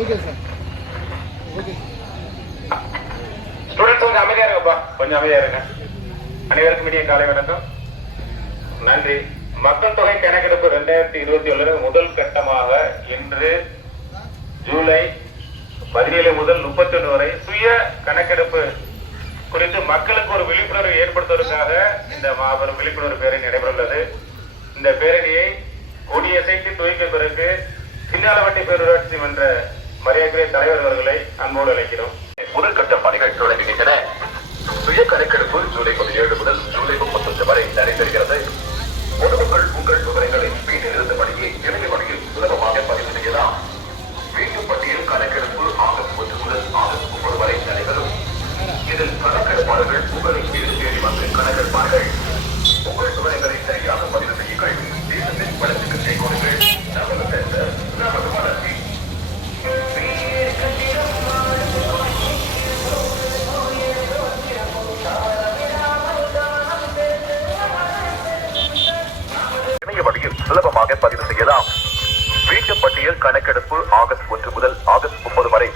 Okay sir. Okay. Students கொஞ்சம் அமைதியா இருங்கப்பா, கொஞ்சம் அமைதியா இருங்க. அனைவருக்கும் இனிய காலை வணக்கம், நன்றி. மக்கள் தொகை கணக்கெடுப்பு 2027 முதல் கட்டமாக இன்று ஜூலை 17 முதல் 31 வரை சுய கணக்கெடுப்பு குறித்து மக்களுக்கு ஒரு விழிப்புணர்வு ஏற்படுத்துவதற்காக இந்த மாபெரும் விழிப்புணர்வு பேரணி நடைபெறவுள்ளது. இந்த பேரணியை கொடியசைத்து துவக்கிய பிறகு சின்னாலவட்டி பேரூராட்சி மன்ற மரியாதைக்குரிய தலைவர் அவர்களை அன்போடு அழைக்கிறோம். முதற்கட்ட பணிகள் தொடங்குகின்றன. சுய கணக்கெடுப்பு ஜூலை 17 முதல் ஜூலை 31 வரை நடைபெறுகிறது. பொதுமக்கள் உங்கள் விவரங்களை வீட்டில் இருந்தபடியே இணைய வழியில் சுலபமாக பதிவு செய்யலாம். வீட்டு பட்டியல் கணக்கெடுப்பு ஆகஸ்ட் 1 முதல் ஆகஸ்ட் 30 வரை நடைபெறும். இதில் கணக்கெடுப்பாளர்கள் உங்களை வீடு தேடி வந்து கணக்கெடுப்பார்கள். உங்கள் விவரங்களை சரியாக பதிவு செய்யுங்கள். தேசத்தின் வளர்ச்சிக்கு செய்கொள்ளுங்கள். நமது சென்டர், நமது வளர்ச்சி. இணைய வழியில் சுலபமாக பதிவு செய்யலாம். வீட்டு பட்டியல் கணக்கெடுப்பு ஆகஸ்ட் 1 முதல் ஆகஸ்ட் 30 வரை